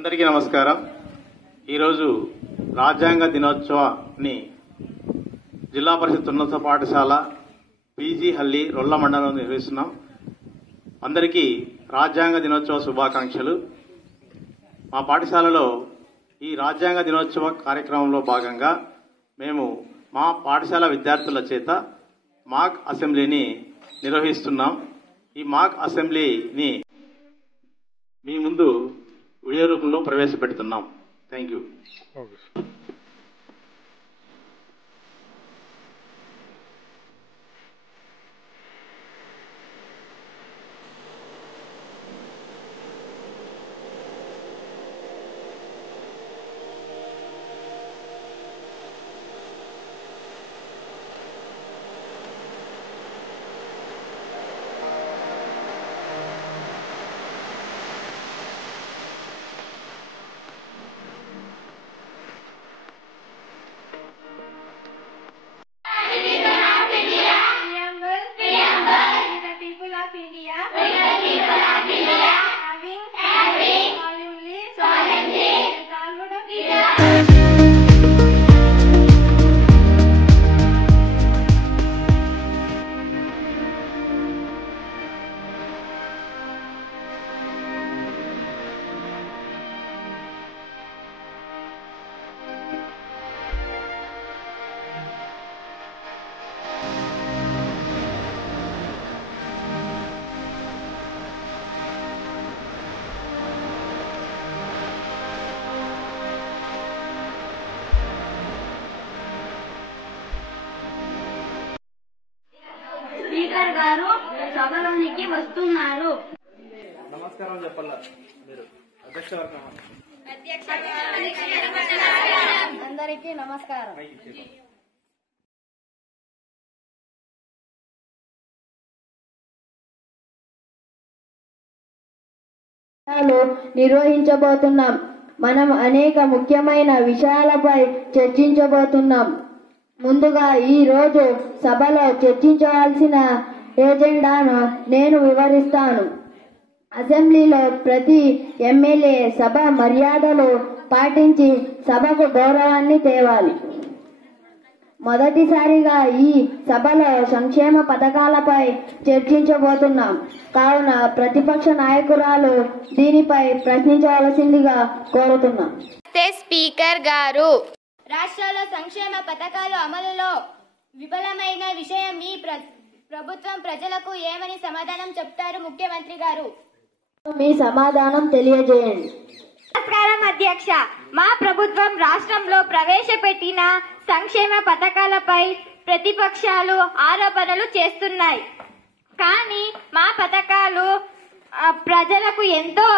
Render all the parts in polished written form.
అందరికీ నమస్కారం. ఈరోజు రాజ్యాంగ దినోత్సవాన్ని జిల్లా పరిషత్ ఉన్నత పాఠశాల పీజీ హల్లి రొల్ల మండలంలో నిర్వహిస్తున్నాం. అందరికీ రాజ్యాంగ దినోత్సవ శుభాకాంక్షలు. మా పాఠశాలలో ఈ రాజ్యాంగ దినోత్సవ కార్యక్రమంలో భాగంగా మేము మా పాఠశాల విద్యార్థుల చేత మాక్ అసెంబ్లీని నిర్వహిస్తున్నాం. ఈ మాక్ అసెంబ్లీని మీ ముందు వీడియో రూపంలో ప్రవేశపెడుతున్నాం. Thank you. స్పీకర్ గారు సభలోనికి వస్తున్నారు. నమస్కారం చెప్పాల మీరు అధ్యక్ష అందరికీ నమస్కారం. నిర్వహించబోతున్నాం. మనం అనేక ముఖ్యమైన విషయాలపై చర్చించబోతున్నాం. ముందుగా ఈ రోజు సభలో చర్చించవలసిన ఎజెండాను నేను వివరిస్తాను. అసెంబ్లీలో ప్రతి ఎమ్మెల్యే సభ మర్యాదలు పాటించి సభకు గౌరవాన్ని తేవాలి. మొదటిసారిగా ఈ సభలో సంక్షేమ పథకాలపై చర్చించబోతున్నాం. కావున ప్రతిపక్ష నాయకురాలు దీనిపై ప్రశ్నించవలసిందిగా కోరుతున్నాం. స్పీకర్ గారు, రాష్ట్రాల్లో సంక్షేమ పథకాలు అమలులో విఫలమైన విషయం మీ ప్రభుత్వం ప్రజలకు ఏమని సమాధానం చెప్తారు ముఖ్యమంత్రి గారు? మీ సమాధానం తెలియజేయండి. నమస్కారం అధ్యక్ష. మా ప్రభుత్వం రాష్ట్రంలో ప్రవేశపెట్టిన సంక్షేమ పథకాలపై ప్రతిపక్షాలు ఆరోపణలు చేస్తున్నాయి. కానీ మా పథకాలు ప్రజలకు ఎంతో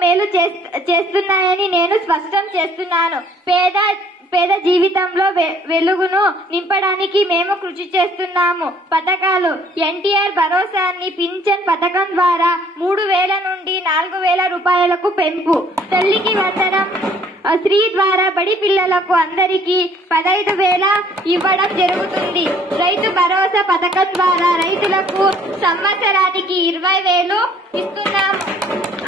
మేలు చేస్తున్నాయని నేను స్పష్టం చేస్తున్నాను. పేద జీవితంలో వెలుగును నింపడానికి మేము కృషి చేస్తున్నాము. పథకాలు: ఎన్టీఆర్ భరోసాని పింఛన్ పథకం ద్వారా 3,000 నుండి 4,000 రూపాయలకు పెంపు. తల్లికి వందనం శ్రీ ద్వారా బడి పిల్లలకు అందరికీ 15,000 ఇవ్వడం జరుగుతుంది. రైతు భరోసా పథకం ద్వారా రైతులకు సంవత్సరానికి 20,000 ఇస్తున్నాము.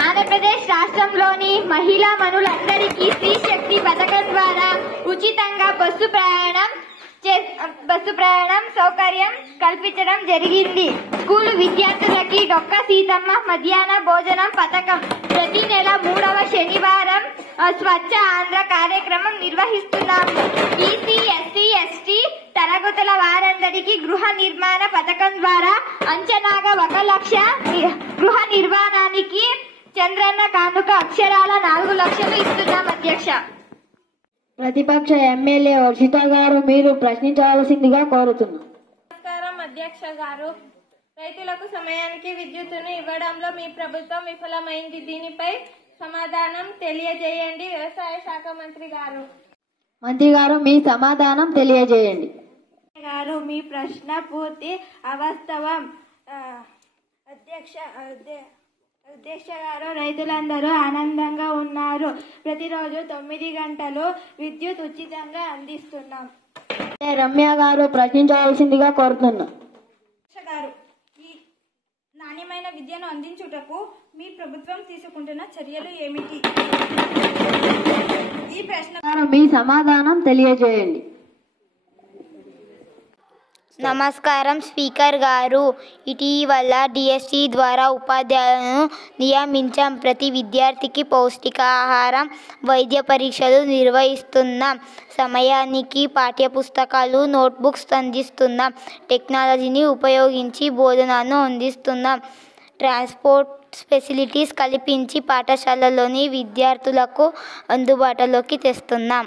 ఆంధ్రప్రదేశ్ రాష్ట్రంలోని మహిళా మనులందరికీ స్త్రీ శక్తి పథకం ద్వారా ఉచితంగా బస్సు ప్రయాణం సౌకర్యం కల్పించడం జరిగింది. స్కూలు విద్యార్థులకి డొక్క సీతమ్మ మధ్యాహ్న భోజనం పథకం. ప్రతి నెల 3వ శనివారం స్వచ్ఛ ఆంధ్ర కార్యక్రమం నిర్వహిస్తున్నాము. బీసీ, ఎస్సీ, ఎస్టీ తరగతుల వారందరికీ గృహ నిర్మాణ పథకం ద్వారా అంచనాగా 1 లక్ష గృహ నిర్మాణానికి చంద్రన్న కానుక అక్షరాల 4 లక్షలు ఇస్తున్నాం అధ్యక్ష. ప్రతిపక్ష ఎమ్మెల్యే వర్షిత గారు మీరు ప్రశ్నించవలసిందిగా కోరుతున్నాం. నమస్కారం అధ్యక్ష గారు. రైతులకు సమయానికి విద్యుత్తును ఇవ్వడంలో మీ ప్రభుత్వం విఫలమైంది. దీనిపై సమాధానం తెలియజేయండి వ్యవసాయ శాఖ మంత్రి గారు. మంత్రి గారు మీ సమాధానం తెలియజేయండి. గారు, మీ ప్రశ్న పూర్తి అవాస్తవం. అధ్యక్ష గారు, రైతులందరూ ఆనందంగా ఉన్నారు. ప్రతిరోజు 9 గంటలు విద్యుత్ ఉచితంగా అందిస్తున్నాం. రమ్య గారు ప్రశ్నించవలసిందిగా కోరుతున్నాం. గారు, నాణ్యమైన విద్యను అందించుటకు మీ ప్రభుత్వం తీసుకుంటున్న చర్యలు ఏమిటి? ఈ ప్రశ్న మీ సమాధానం తెలియజేయండి. నమస్కారం స్పీకర్ గారు. ఇటీవల డిఎస్సి ద్వారా ఉపాధ్యాయులను నియమించాం. ప్రతి విద్యార్థికి పౌష్టికాహారం, వైద్య పరీక్షలు నిర్వహిస్తున్నాం. సమయానికి పాఠ్యపుస్తకాలు, నోట్బుక్స్ అందిస్తున్నాం. టెక్నాలజీని ఉపయోగించి బోధనను అందిస్తున్నాం. ట్రాన్స్పోర్ట్ ఫెసిలిటీస్ కల్పించి పాఠశాలలోని విద్యార్థులకు అందుబాటులోకి తెస్తున్నాం.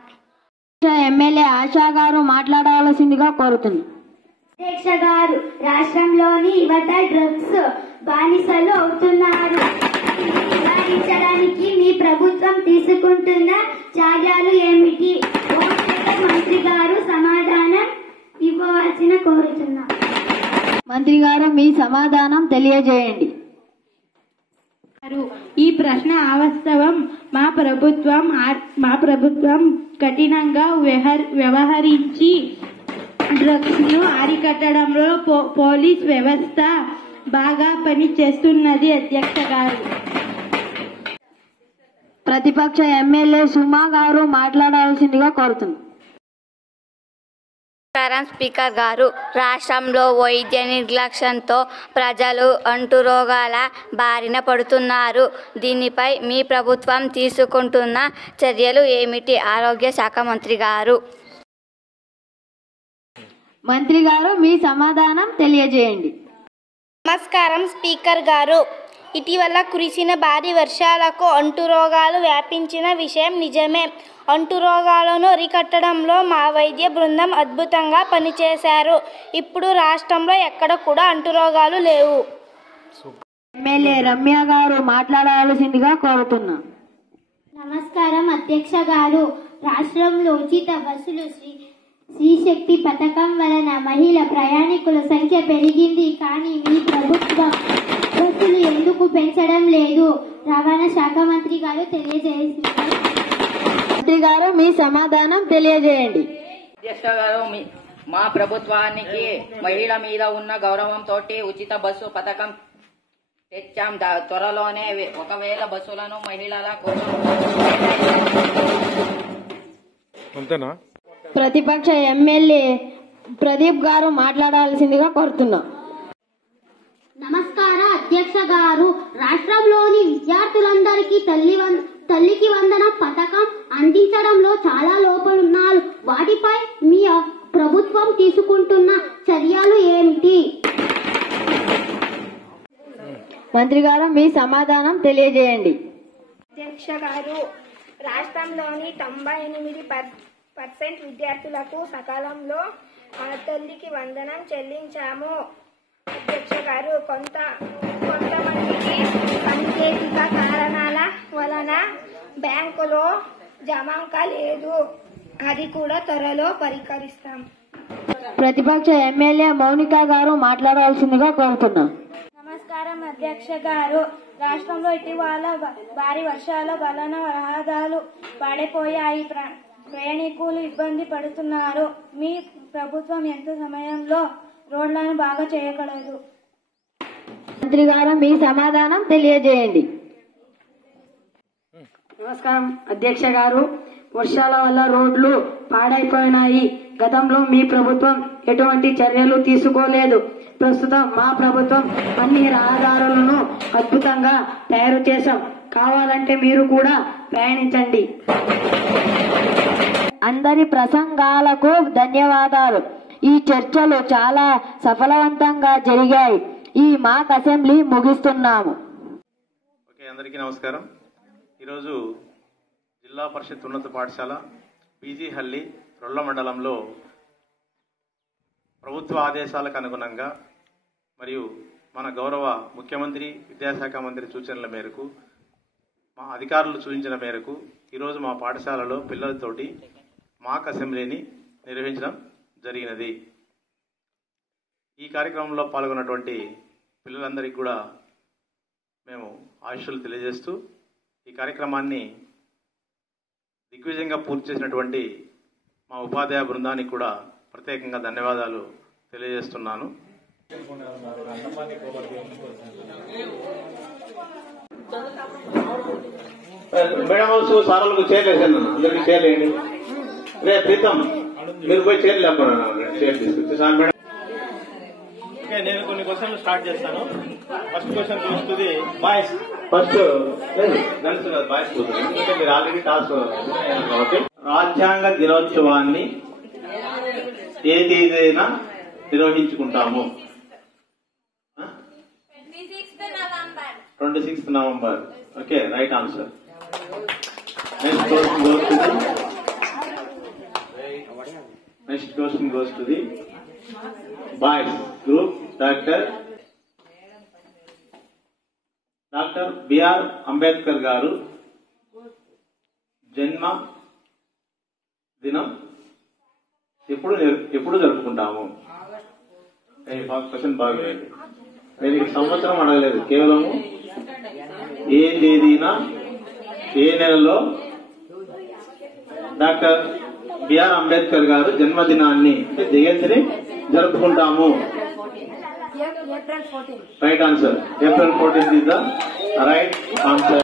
ఎమ్మెల్యే ఆశా గారు మాట్లాడవలసిందిగా కోరుతున్నాను. అధ్యక్ష గారు, రాష్ట్రంలోని యువత డ్రగ్స్ బానిసలు అవుతున్నారు. నివారించడానికి మీ ప్రభుత్వం తీసుకుంటున్న చర్యలు ఏమిటి? మంత్రి గారు సమాధానం ఇవ్వవలసిన కోరుతున్నా. మంత్రి గారు మీ సమాధానం తెలియజేయండి. ఈ ప్రశ్న అవాస్తవం. మా ప్రభుత్వం కఠినంగా వ్యవహరించి డ్రగ్స్ ను అరికట్టడంలో పోలీస్ వ్యవస్థ బాగా పనిచేస్తున్నది. అధ్యక్ష గారు, ప్రతిపక్ష ఎమ్మెల్యే సుమా గారు మాట్లాడాల్సిందిగా కోరుతున్నాను. నమస్కారం స్పీకర్ గారు. రాష్ట్రంలో వైద్య నిర్లక్ష్యంతో ప్రజలు అంటురోగాల బారిన పడుతున్నారు. దీనిపై మీ ప్రభుత్వం తీసుకుంటున్న చర్యలు ఏమిటి? ఆరోగ్య శాఖ మంత్రి గారు. మంత్రి గారు మీ సమాధానం తెలియజేయండి. నమస్కారం స్పీకర్ గారు. ఇటీవల కురిసిన భారీ వర్షాలకు అంటురోగాలు వ్యాపించిన విషయం నిజమే. అంటురోగాలను అరికట్టడంలో మా వైద్య బృందం అద్భుతంగా పనిచేశారు. ఇప్పుడు రాష్ట్రంలో ఎక్కడ కూడా అంటురోగాలు లేవు. ఎమ్మెల్యే రమ్య గారు మాట్లాడవలసిందిగా కోరుతున్నా. నమస్కారం అధ్యక్ష గారు. రాష్ట్రంలో ఉచిత బస్సులు శ్రీశక్తి పథకం వలన మహిళా ప్రయాణికుల సంఖ్య పెరిగింది. కానీ మీ ప్రభుత్వం బస్సులు ఎందుకు పెంచడం లేదు? రవాణా శాఖ మంత్రి గారు తెలియజేసింది. మంత్రి గారు మీ సమాధానం తెలియజేయండి. అధ్యక్ష గారు, మా ప్రభుత్వానికి మహిళ మీద ఉన్న గౌరవంతో ఉచిత బస్సు పథకం తెచ్చాం. త్వరలోనే 1000 బస్సులను మహిళల కోసం. ప్రతిపక్ష ఎమ్మెల్యే ప్రదీప్ గారు మాట్లాడాల్సిందిగా కోరుతున్నా. నమస్కారం అధ్యక్ష గారు. రాష్ట్రంలోని విద్యార్థులందరికీ తల్లికి వందనం పథకం అందించడంలో చాలా లోపాలున్నారు. వాటిపై మీ ప్రభుత్వం తీసుకుంటున్న చర్యలు ఏమిటి? మంత్రి గారు మీ సమాధానం తెలియజేయండి. అధ్యక్ష గారు, రాష్ట్రంలోని 98% విద్యార్థులకు సకాలంలో తల్లికి వందనం చెల్లించాము. అధ్యక్ష గారు, కొంతమందికి సాంకేతిక కారణాల వలన బ్యాంకులో జమాంక లేదు. అది కూడా త్వరలో పరిష్కరిస్తాం. ప్రతిపక్ష ఎమ్మెల్యే మౌనిక గారు మాట్లాడవలసిందిగా కోరుతున్నా. నమస్కారం అధ్యక్ష గారు. రాష్ట్రంలో ఇటీవల భారీ వర్షాల వలన రహదారులు పాడైపోయాయి. ప్రయాణికులు ఇబ్బంది పడుతున్నారు. మీ ప్రభుత్వం ఎంత సమయంలో రోడ్లను బాగా చేయగలదు? మంత్రి గారు మీ సమాధానం తెలియజేయండి. నమస్కారం అధ్యక్ష గారు. వర్షాల వల్ల రోడ్లు పాడైపోయినాయి. గతంలో మీ ప్రభుత్వం ఎటువంటి చర్యలు తీసుకోలేదు. ప్రస్తుతం మా ప్రభుత్వం అన్ని రహదారులను అద్భుతంగా తయారు చేశాం. కావాలంటే మీరు కూడా ప్రయాణించండి. అందరి ప్రసంగాలకు ధన్యవాదాలు. ఈ చర్చలు చాలా సఫలవంతంగా జరిగాయి. ఈ మాక్ అసెంబ్లీ ముగిస్తున్నాము. ఓకే, అందరికీ నమస్కారం. ఈరోజు జిల్లా పరిషత్ ఉన్నత పాఠశాల పీజీహల్లి రొల్ల మండలంలో ప్రభుత్వ ఆదేశాలకు అనుగుణంగా మరియు మన గౌరవ ముఖ్యమంత్రి, విద్యాశాఖ మంత్రి సూచనల మేరకు, మా అధికారులు సూచించిన మేరకు ఈరోజు మా పాఠశాలలో పిల్లలతోటి మాక్ అసెంబ్లీని నిర్వహించడం జరిగినది. ఈ కార్యక్రమంలో పాల్గొన్నటువంటి పిల్లలందరికీ కూడా మేము ఆశీస్సులు తెలియజేస్తూ ఈ కార్యక్రమాన్ని దిగ్విజయంగా పూర్తి చేసినటువంటి మా ఉపాధ్యాయ బృందానికి కూడా ప్రత్యేకంగా ధన్యవాదాలు తెలియజేస్తున్నాను. మేడం సార్లకు చేరలేసాను, అందరికి చేరలేండి. రే ప్రీతం, మీరు పోయి చేరలేకపోయినా చేర్ తీసుకొచ్చి సార్ మేడం. ఓకే, నేను కొన్ని క్వశ్చన్లు స్టార్ట్ చేస్తాను. ఫస్ట్ క్వశ్చన్ చూస్తుంది బాయ్స్. ఫస్ట్ గర్ల్స్ బాయ్స్ చూస్తుంది, ఎందుకంటే మీరు ఆల్రెడీ టాస్క్ కాబట్టి. రాజ్యాంగ దినోత్సవాన్ని ఏ తేదీన నిర్వహించుకుంటాము? 26th November. Okay, right answer. Next question goes to the boys group. Doctor BR Ambedkar గారు జన్మ దినం ఎప్పుడు జరుపుకుంటాము? క్వశ్చన్ బాగుంది. నేను సంవత్సరం అడగలేదు, కేవలము ఏ తేదీన ఏ నెలలో డాక్టర్ బిఆర్ అంబేద్కర్ గారు జన్మదినాన్ని అంటే జయంతిని జరుపుకుంటాము? Right answer. April 14th is the right answer.